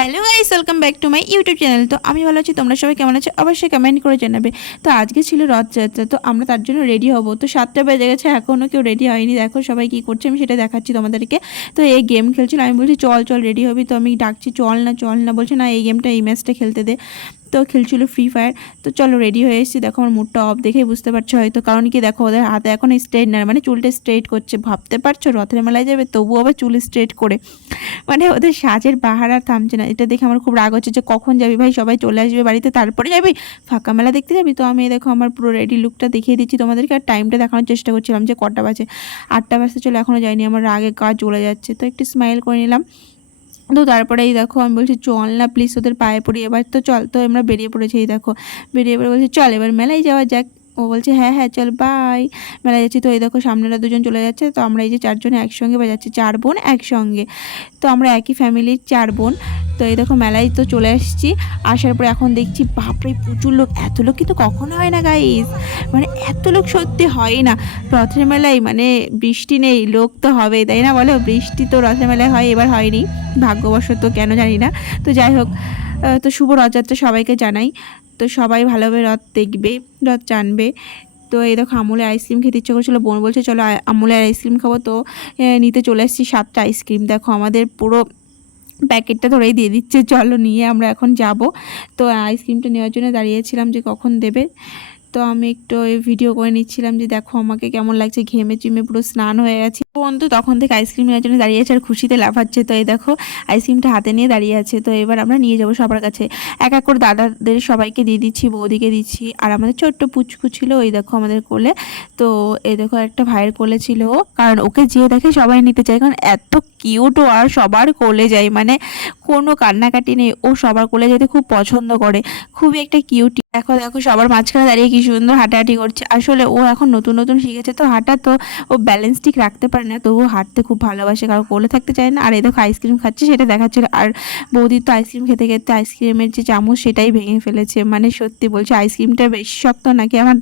Hello guys, welcome back to my YouTube channel. তো আমি ভালো আছি, তোমরা সবাই কেমন আছো অবশ্যই কমেন্ট করে জানাবে। তো আজকে ছিল রথযাত্রা, তো আমরা তার জন্য রেডি হব। তো 7টা বেজে গেছে, এখনও কেউ রেডি হয়নি। দেখো সবাই কী করছে, আমি সেটা দেখাচ্ছি তোমাদেরকে। তো এই গেম খেলছিল, আমি বলছি চল চল রেডি হবি, তো আমি ডাকছি চল না চল না, বলছে না এই গেমটা এই ম্যাচটা খেলতে দে। তো খেলছিল ফ্রি ফায়ার। তো চলো রেডি হয়ে এসেছি। দেখো আমার মুডটা অফ দেখেই বুঝতে পারছো হয়তো, কারণ কি দেখো ওদের হাতে এখন স্ট্রেটনার, মানে চুলটা স্ট্রেট করছে। ভাবতে পারছো রথের মেলায় যাবে তবুও আবার চুল স্ট্রেট করে, মানে ওদের সাজের বাহার আর থামছে না। এটা দেখে আমার খুব রাগ হচ্ছে যে কখন যাবি ভাই, সবাই চলে আসবে বাড়িতে তারপরে যাবি, ফাঁকা মেলা দেখতে যাবি। তো আমি দেখো আমার পুরো রেডি লুকটা দেখিয়ে দিচ্ছি তোমাদেরকে, আর টাইমটা দেখানোর চেষ্টা করছিলাম যে কটা বাজে। 8টা বাজতে চলে এখনও যায়নি, আমার রাগে গা জ্বলে যাচ্ছে। তো একটু স্মাইল করে নিলাম। তো তারপরে এই দেখো আমি বলছি চল না প্লিজ, ওদের পায়ে পড়ি এবার তো চল। তো আমরা বেরিয়ে পড়েছি, এই দেখো বেরিয়ে পড়ে বলছি চল এবার মেলায় যাওয়া যাক। ও বলছে হ্যাঁ হ্যাঁ চল বাই, মেলায় যাচ্ছি। তো এই দেখো সামনেরা দুজন চলে যাচ্ছে, তো আমরা এই যে 4 জনে একসঙ্গে বাজাচ্ছি, 4 বোন একসঙ্গে। তো আমরা একই ফ্যামিলির 4 বোন। তো এই দেখো মেলায় তো চলে আসছি। আসার পরে এখন দেখছি বাপরে প্রচুর লোক, এত লোক কিন্তু কখনো হয় না গাইস, মানে এত লোক সত্যি হয় না রথের মেলায়। মানে বৃষ্টি নেই, লোক তো হবেই তাই না বলো, বৃষ্টি তো রথের মেলায় হয়, এবার হয়নি ভাগ্যবশত, কেন জানি না। তো যাই হোক, তো শুভ রথযাত্রা সবাইকে জানাই। তো সবাই ভালোভাবে রথ দেখবে, রথ টানবে। তো এই দেখো আমুলের আইসক্রিম খেতে ইচ্ছে করছিলো, বোন বলছে চলো আমুলের আইসক্রিম খাবো। তো নিতে চলে এসেছি 7টা আইসক্রিম। দেখো আমাদের পুরো প্যাকেটটা ধরেই দিয়ে দিচ্ছে, চলো নিয়ে আমরা এখন যাব। তো আইসক্রিমটা নেওয়ার জন্য দাঁড়িয়েছিলাম যে কখন দেবে। তো আমি একটু ওই ভিডিও করে নিচ্ছিলাম যে দেখো আমাকে কেমন লাগছে, ঘেমে চিমে পুরো স্নান হয়ে গেছে। বোন তো তখন থেকে আইসক্রিম নেওয়ার জন্য দাঁড়িয়ে আছে আর খুশিতে লাফাচ্ছে। তো এই দেখো আইসক্রিমটা হাতে নিয়ে দাঁড়িয়ে আছে। তো এবার আমরা নিয়ে যাব সবার কাছে, এক এক করে দাদাদের সবাইকে দিয়ে দিচ্ছি, বৌদিকে দিচ্ছি, আর আমাদের ছোট্ট পুচকু ছিল ওই দেখো আমাদের কোলে। তো এই দেখো একটা ভাইয়ের কোলে ছিল ও, কারণ ওকে যে দেখে সবাই নিতে চায়, কারণ এত কিউট ও, আর সবার কোলে যায়, মানে কোনো কান্নাকাটি নেই, ও সবার কোলে যেতে খুব পছন্দ করে, খুবই একটা কিউট। দেখো দেখো সবার মাঝখানে দাঁড়িয়ে কি সুন্দর হাঁটাহাঁটি করছে। আসলে ও এখন নতুন নতুন শিখেছে তো হাঁটা, তো ও ব্যালেন্স ঠিক রাখতে পারে না, তো ও হাঁটতে খুব ভালোবাসে, কারণ কোলে থাকতে চায় না। আর এই দেখো আইসক্রিম খাচ্ছে, সেটা দেখাচ্ছিল। আর বৌদির তো আইসক্রিম খেতে খেতে আইসক্রিমের যে চামচ সেটাই ভেঙে ফেলেছে, মানে সত্যি বলছে আইসক্রিমটা বেশি শক্ত নাকি আমার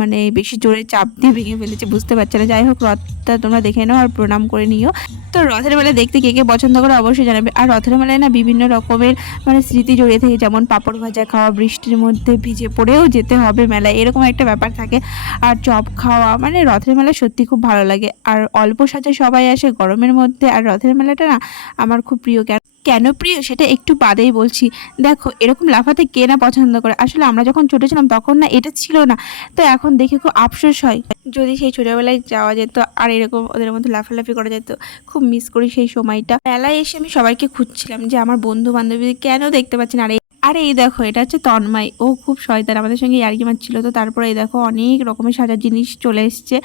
মানে বেশি জোরে চাপ দিয়ে ভেঙে ফেলেছে, বুঝতে পারছে না। যাই হোক রথটা তোমরা দেখে নাও আর প্রণাম করে নিও। তো রথের মেলায় দেখতে কে কে পছন্দ করে অবশ্যই জানাবে। আর রথের মেলায় না বিভিন্ন রকমের মানে স্মৃতি জড়িয়ে থাকে, যেমন পাঁপড় ভাজা খাওয়া, বৃষ্টির মধ্যে ভিজে পড়েও যেতে হবে মেলায়, এরকম একটা ব্যাপার থাকে। আর চপ খাওয়া, মানে রথের মেলা সত্যি খুব ভালো লাগে। আর অল্প সাজে সবাই আসে গরমের মধ্যে, আর রথের মেলাটা না আমার খুব প্রিয়। কেন প্রিয় সেটা একটু বাদেই বলছি। দেখো এরকম লাফাতে কে না পছন্দ করে, আসলে আমরা যখন ছোটো ছিলাম তখন না এটা ছিল না। তো এখন দেখে খুব আফসোস হয়, যদি সেই ছোটোবেলায় যাওয়া যেত আর এরকম ওদের মধ্যে লাফালাফি করা যেত। খুব মিস করি সেই সময়টা। মেলায় এসে আমি সবাইকে খুঁজছিলাম যে আমার বন্ধু বান্ধবীদের কেন দেখতে পাচ্ছি না। আরে এই দেখো এটা হচ্ছে তন্ময়, ও খুব শয়তান, আমাদের সঙ্গে ইয়ার্কি মারছিল। তো তারপরে এই দেখো অনেক রকমের সাজার জিনিস চলে এসছে।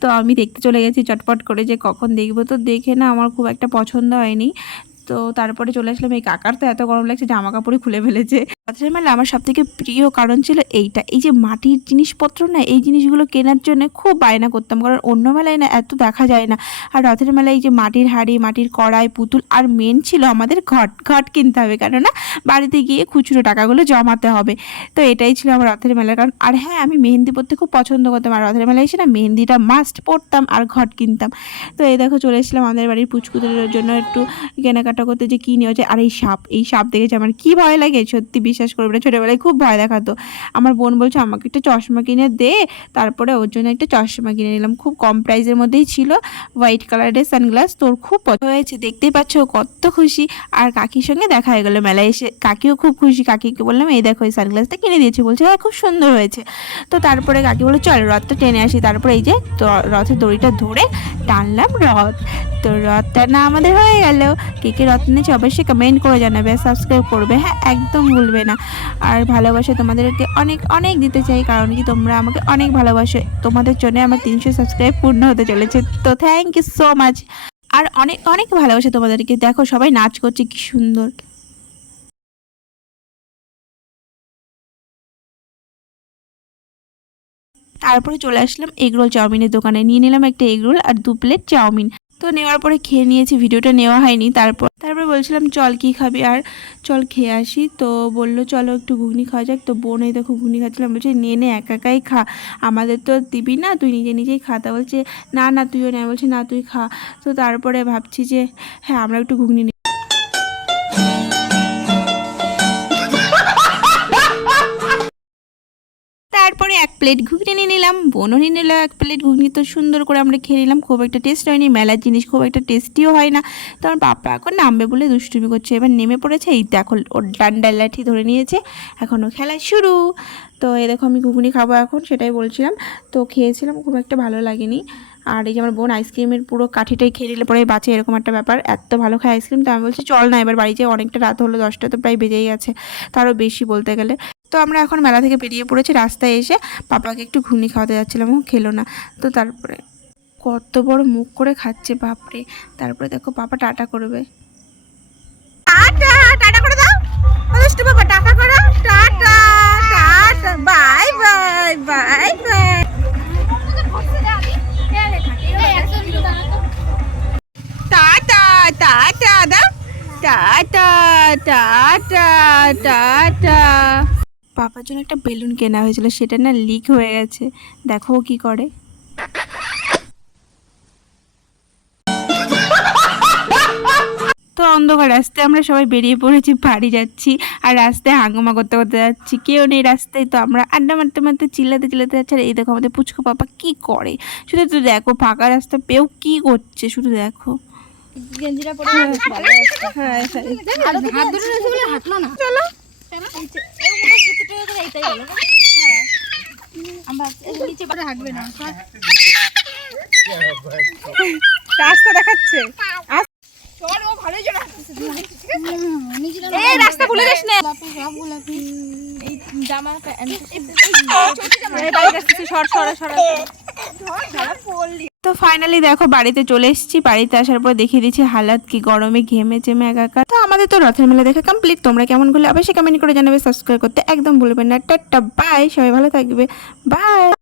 তো আমি দেখতে চলে গেছি চটপট করে যে কখন দেখবো। তো দেখে না আমার খুব একটা পছন্দ হয়নি। তো তারপরে চলে আসলাম, এই কাকার তো এত গরম লাগছে জামা কাপড়ই খুলে ফেলেছে। রথের মেলা আমার সব থেকে প্রিয় কারণ ছিল এইটা, এই যে মাটির জিনিসপত্র না, এই জিনিসগুলো কেনার জন্য খুব বায়না করতাম, কারণ অন্য মেলায় না এত দেখা যায় না। আর রথের মেলায় এই যে মাটির হাঁড়ি, মাটির কড়াই, পুতুল, আর মেন ছিল আমাদের ঘট, ঘট কিনতে হবে, কেননা বাড়িতে গিয়ে খুচরো টাকাগুলো জমাতে হবে। তো এটাই ছিল আমার রথের মেলার কারণ। আর হ্যাঁ আমি মেহেন্দি পরতে খুব পছন্দ করতাম, আর রথের মেলায় এসে না মেহেন্দিটা মাস্ট পরতাম আর ঘট কিনতাম। তো এই দেখো চলে এসেছিলাম আমাদের বাড়ির পুচকুদের জন্য একটু কেনাকাটা করতে, যে কী নেওয়া যায়। আর এই সাপ দেখেছে আমার কি ভয় লাগে, সত্যি বিশ্বাস করবে না, ছোটোবেলায় খুব ভয় দেখাতো। আমার বোন বলছে আমাকে একটা চশমা কিনে দে, তারপরে ওর জন্য একটা চশমা কিনে নিলাম, খুব কম প্রাইসের মধ্যেই ছিল, হোয়াইট কালারের সানগ্লাস। তোর খুব পছন্দ হয়েছে, দেখতেই পাচ্ছ কত খুশি। আর কাকির সঙ্গে দেখা হয়ে গেলো মেলায় এসে, কাকিও খুব খুশি। কাকিকে বললাম এই দেখো এই সানগ্লাসটা কিনে দিয়েছি, বলছে হ্যাঁ খুব সুন্দর হয়েছে। তো তারপরে কাকি বলে চল রথটা টেনে আসি। তারপরে এই যে রথের দড়িটা ধরে টানলাম রথ। তো রথটা না আমাদের হয়ে গেল। কে কে রথ নিয়েছে অবশ্যই কমেন্ট করে জানাবে, সাবস্ক্রাইব করবে, হ্যাঁ একদম ভুলবে না। আর ভালোবাসা তোমাদেরকে অনেক অনেক দিতে চাই, কারণ কি তোমরা আমাকে অনেক ভালোবাসো। তোমাদের জন্য আমার 300 সাবস্ক্রাইব পূর্ণ হতে চলেছে, তো থ্যাংক ইউ সো মাচ। আর অনেক অনেক ভালোবাসা তোমাদেরকে। দেখো সবাই নাচ করছে কি সুন্দর। তারপরে চলে আসলাম এগরোল চাউমিনের দোকানে, নিয়ে নিলাম একটা এগরোল আর 2 প্লেট চাউমিন। তো নেওয়ার পরে খেয়ে নিয়েছি, ভিডিওটা নেওয়া হয়নি। তারপরে বলছিলাম চল কি খাবি, আর চল খেয়ে আসি। তো বললো চলো একটু ঘুগনি খাওয়া যাক। তো বোন এই দেখো ঘুগনি খাচ্ছিলাম, বলছে নে নে একা একাই খা, আমাদের তো দিবি না, তুই নিজে নিজেই খা। তা বলছে না না তুইও না, বলছে না তুই খা। তো তারপরে ভাবছি যে হ্যাঁ আমরা একটু ঘুগনি এক প্লেট ঘুগনি নিয়ে নিলাম, বোনও নিয়ে নিল এক প্লেট ঘুগনি। তো সুন্দর করে আমরা খেয়ে নিলাম, খুব একটা টেস্ট হয়নি, মেলার জিনিস খুব একটা টেস্টিও হয় না। তো আমার বাপ্পা এখন নামবে বলে দুষ্টুমি করছে, এবার নেমে পড়েছে। এই দেখো ওর ডান্ডা লাঠি ধরে নিয়েছে, এখনও খেলা শুরু। তো এই দেখো আমি ঘুগনি খাবো এখন, সেটাই বলছিলাম। তো খেয়েছিলাম, খুব একটা ভালো লাগেনি। আর এই যে আমার বোন আইসক্রিমের পুরো কাঠিটাই খেয়ে নিলে পরে বাঁচে, এরকম একটা ব্যাপার, এত ভালো খায় আইসক্রিম। তো আমি বলছি চল না এবার বাড়ি যেয়ে, অনেকটা রাত হলো, 10টা তো প্রায় বেজেই গেছে, তারও বেশি বলতে গেলে। তো আমরা এখন মেলা থেকে বেরিয়ে পড়েছি, রাস্তায় এসে পাপাকে একটু ঘুগনি খাওয়াতে যাচ্ছিলাম, ও খেলো না। তো তারপরে কত বড় মুখ করে খাচ্ছে বাপরে। তারপরে দেখো পাপা টাটা করবে, টাটা টাটা করে দাও, দুষ্টু বাবা টাটা করো, tata tata, bye bye bye bye. Tata tata দাও, টাটা টাটা টাটা। পাপার জন্য একটা বেলুন কেনা হয়েছিল, সেটা না লিক হয়ে গেছে, দেখো ও কি করে। তো অন্ধকার রাস্তায় আমরা সবাই বেরিয়ে পড়েছি, বাড়ি যাচ্ছি। আর রাস্তায় হাঙ্গামা করতে করতে যাচ্ছি, কেউ নেই রাস্তায়। তো আমরা আড্ডা মারতে মারতে চিল্লাতে চিল্লাতে যাচ্ছি। আর এই দেখো আমাদের পুচকু পাপা কি করে, শুধু তো দেখো ফাঁকা রাস্তা পেয়েও কি করছে, শুধু দেখো। গেঞ্জিটা পরে হ্যাঁ হাত ধরে রয়েছে বলে হাঁটলো না। চলো এইটাই হলো আমরা নিচে পরে হাঁটবে না, রাস্তা দেখাচ্ছে। এই রাস্তা ভুলে যাস না, এই জামা তো ফাইনালি দেখো বাড়িতে চলে এসেছি। বাড়িতে আসার পর দেখিয়ে দিচ্ছি হালাত কি, গরমে ঘেমে চেমে একাকার। তো আমাদের তো রথের মেলা দেখা কমপ্লিট। তোমরা কেমন করলে অবশ্যই কমেন্ট করে জানাবে, সাবস্ক্রাইব করতে একদম ভুলবেন না। টাটা বাই, সবাই ভালো থাকবে, বাই।